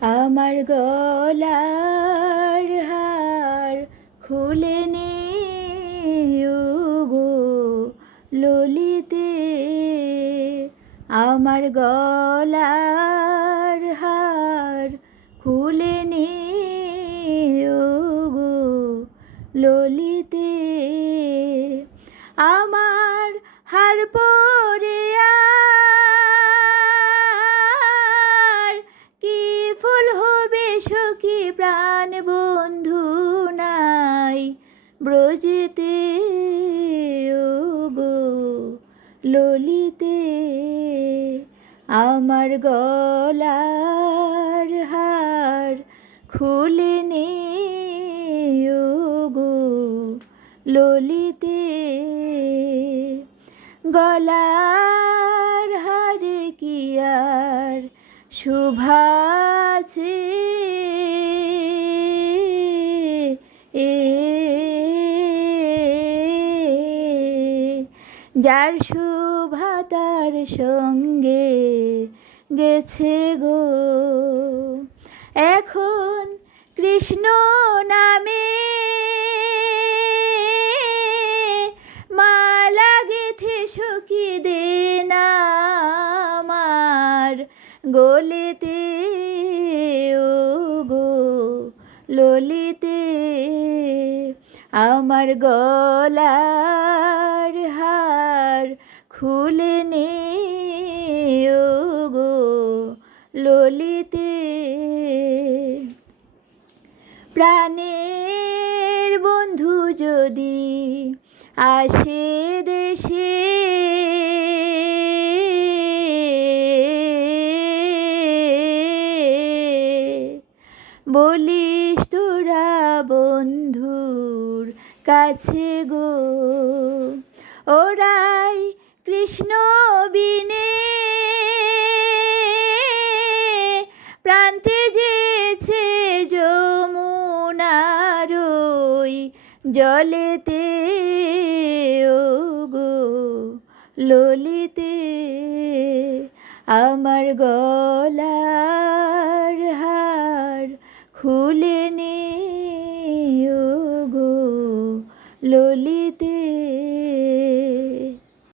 আমার গলার হার খুলে নে গো ললিতে, আমার গলার হার খুলে নে গো ললিতে, আমার হার পরে আর কি ফুল হবে সখী প্রাণ বন্ধু নাই ব্রজেতে গো ললিতে, আমার গলার হার খুলে নে গো ললিতে, গলার হারে কি আর শুভাছে যার শোভা তার সঙ্গে গেছে গো, এখন কৃষ্ণ নামে মালা গেথে সখী দে না আমার গলেতে গো ললিতে, আমার গলার হার খুলে নে গো ললিতে, প্রাণের বন্ধু যদি আসে দেশে বলিস তোরা বন্ধুর কাছে গো, ওরাই কৃষ্ণ বিনে প্রান্তে যেছে যমুনার জলেতে গো ললিতে, আমার গলা